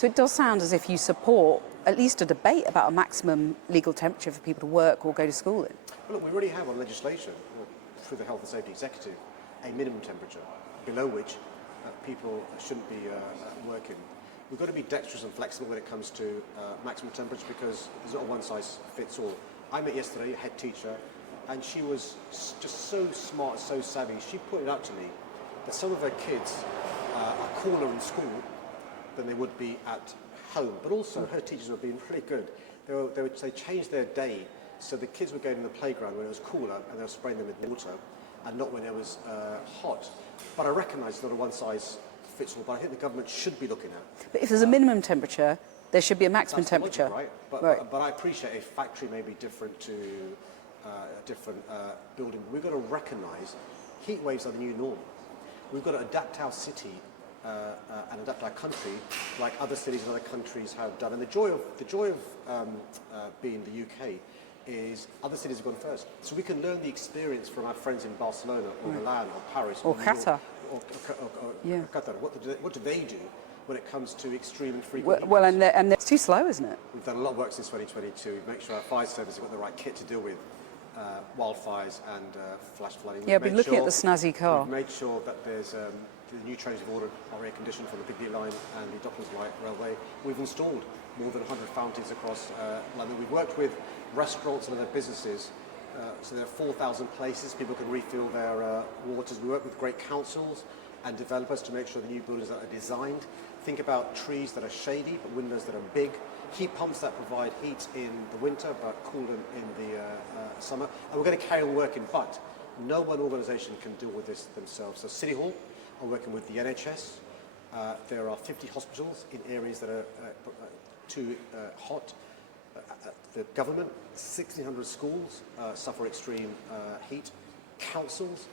So it does sound as if you support at least a debate about a maximum legal temperature for people to work or go to school in. Well, look, we already have on legislation, through the Health and Safety Executive, a minimum temperature below which people shouldn't be working. We've got to be dexterous and flexible when it comes to maximum temperature, because there's not a one-size-fits-all. I met yesterday a head teacher, and she was just so smart, so savvy. She pointed out to me that some of her kids are cooler in school than they would be at home. But also, her teachers were being really good. They changed their day, so the kids were going in the playground when it was cooler, and they were spraying them with water, and not when it was hot. But I recognise it's not a one-size-fits-all, but I think the government should be looking at. But if there's a minimum temperature, there should be a maximum That's temperature. The logic, right? But I appreciate a factory may be different to a different building. We've got to recognise heat waves are the new norm. We've got to adapt our city and adapt our country like other cities and other countries have done. And the joy of being the UK is other cities have gone first. So we can learn the experience from our friends in Barcelona or Milan or Paris or Qatar. Or Qatar. What do they do when it comes to extreme and frequent Well, and it's too slow, isn't it? We've done a lot of work since 2022. We've made sure our fire service has got the right kit to deal with wildfires and flash flooding. Yeah, I've been looking at the snazzy car. We've made sure that there's the new trains have ordered are air conditioned from the Piccadilly line and the Docklands Light Railway. We've installed more than 100 fountains across London. We've worked with restaurants and other businesses, so there are 4,000 places people can refill their waters. We work with great councils and developers to make sure the new buildings are designed. Think about trees that are shady, but windows that are big. Heat pumps that provide heat in the winter, but cool in the summer. And we're going to carry on working, but no one organisation can deal with this themselves. So City Hall are working with the NHS. There are 50 hospitals in areas that are too hot. The government, 1,600 schools suffer extreme heat. Councils,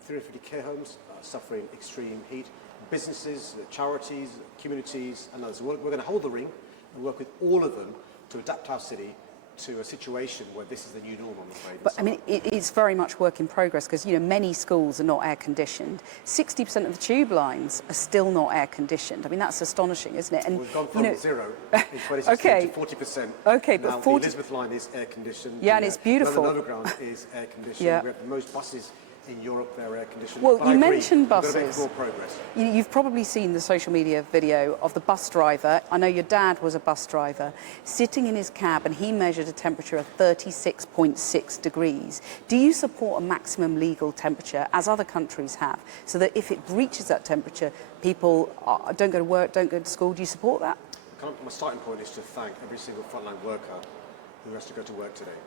350 care homes suffering extreme heat. Businesses, charities, communities, and others. We're going to hold the ring and work with all of them to adapt our city to a situation where this is the new norm, I'm afraid. But I mean, it's very much work in progress, because many schools are not air conditioned. 60% of the tube lines are still not air conditioned. I mean, that's astonishing, isn't it? And we've gone from 0 in 2016 to 40%. Okay, now, but the Elizabeth line is air conditioned. Yeah, and it's beautiful. London Overground is air conditioned. Yeah. We have the most buses in Europe, they're air conditioned. Well, but you mentioned buses. We've got to make more progress. You've probably seen the social media video of the bus driver. I know your dad was a bus driver, sitting in his cab, and he measured a temperature of 36.6 degrees. Do you support a maximum legal temperature, as other countries have, so that if it reaches that temperature, people don't go to work, don't go to school? Do you support that? My starting point is to thank every single frontline worker who has to go to work today.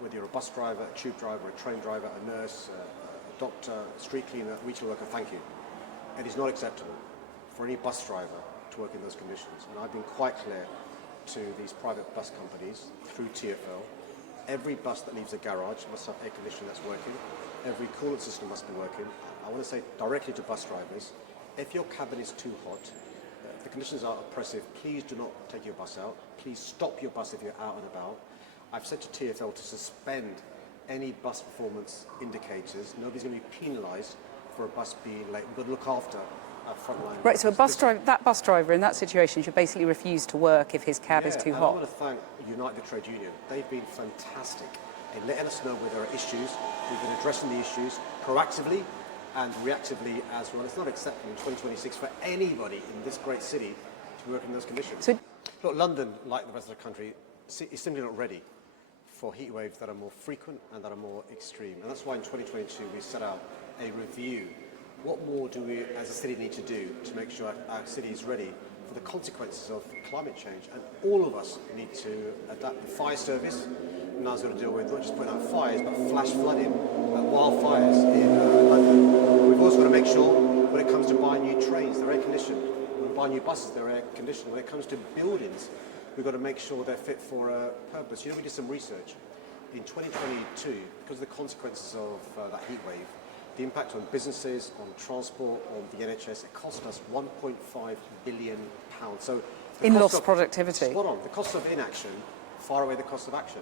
Whether you're a bus driver, a tube driver, a train driver, a nurse, a doctor, a street cleaner, a retail worker, thank you. It is not acceptable for any bus driver to work in those conditions. And I've been quite clear to these private bus companies through TfL, every bus that leaves a garage must have air conditioning that's working, every coolant system must be working. I want to say directly to bus drivers, if your cabin is too hot, if the conditions are oppressive, please do not take your bus out. Please stop your bus if you're out and about. I've said to TfL to suspend any bus performance indicators. Nobody's going to be penalised for a bus being late. We've got to look after our frontline. Right, so that bus driver in that situation should basically refuse to work if his cab is too hot. I want to thank Unite the Trade Union. They've been fantastic in letting us know where there are issues. We've been addressing the issues proactively and reactively as well. It's not acceptable in 2026 for anybody in this great city to work in those conditions. So, look, London, like the rest of the country, is simply not ready for heat waves that are more frequent and that are more extreme. And that's why in 2022 we set out a review. What more do we as a city need to do to make sure our city is ready for the consequences of climate change? And all of us need to adapt. The fire service now has got to deal with not just putting out fires, but flash flooding, wildfires in London. We've also got to make sure when it comes to buying new trains, they're air conditioned. When we buy new buses, they're air conditioned. When it comes to buildings, we've got to make sure they're fit for a purpose. We did some research. In 2022, because of the consequences of that heat wave, the impact on businesses, on transport, on the NHS, it cost us £1.5 billion. So in lost productivity. Spot on. The cost of inaction far away the cost of action.